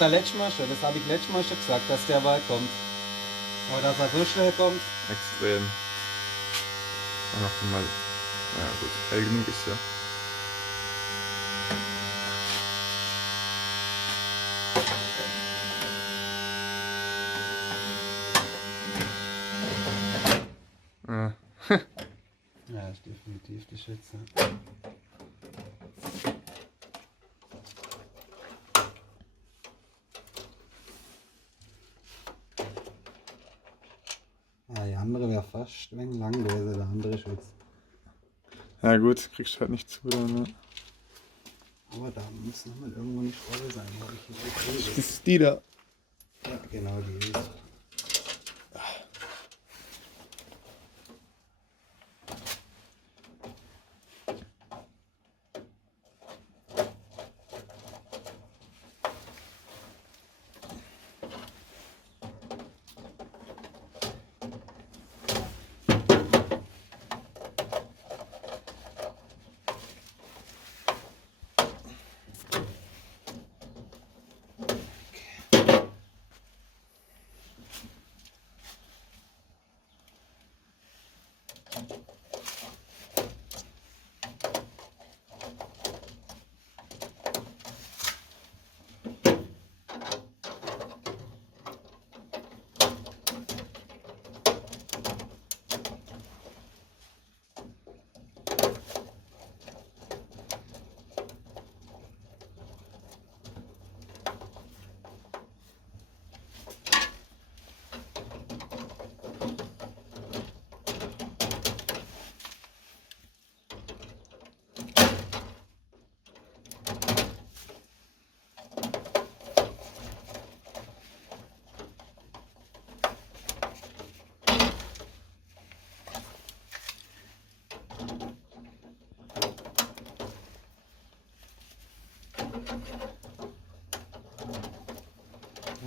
hat er letztes Mal schon, das habe ich letztes Mal schon gesagt, dass der bald kommt. Aber dass er so schnell kommt. Extrem. Dann mach den mal. Ja gut, hell genug ist ja. Ah. Ja, ist definitiv die Schütze. Ah, die andere wäre fast ein wenig lang gewesen, der andere Schutz. Ja gut, kriegst du halt nicht zu dann, ne? Aber da muss nochmal irgendwo eine Schraube sein, wo ich hier Das kriege. ist die da. Ja, genau die ist.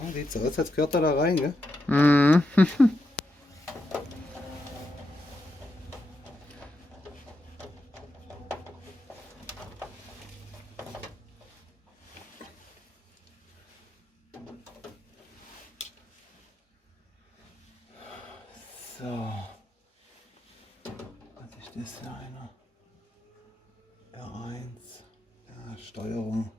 Ja, sieht so aus, als gehört er da rein, gell? Mhm. So. Was ist das für einer? R1. Ja, Steuerung.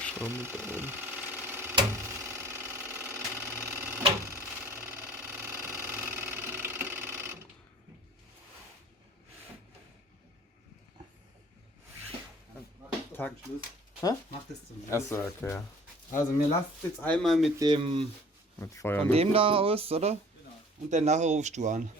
Schau mit da oben. Tag Schluss. Hä? Mach das zum Schluss. Achso, okay. Ja. Also wir lassen es jetzt einmal mit dem Mit Feuer. von Ne? dem da aus, oder? Genau. Und dann nachher rufst du an.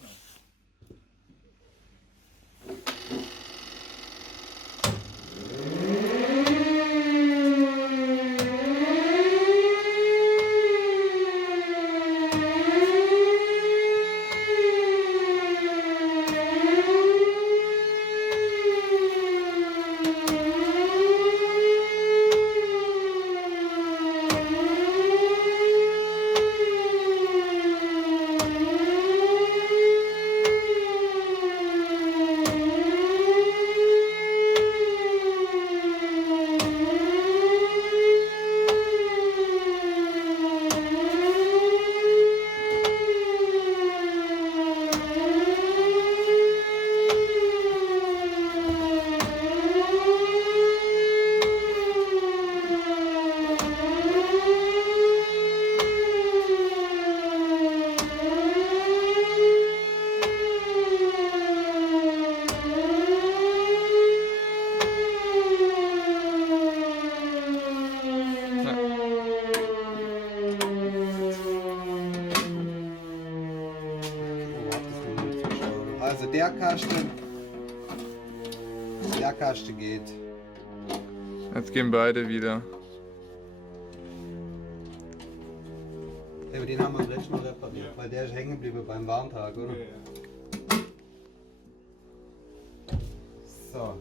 Also der Kasten geht. Jetzt gehen beide wieder. Aber den haben wir am letzten Mal repariert, weil der ist hängen geblieben beim Warntag, oder? Ja. So.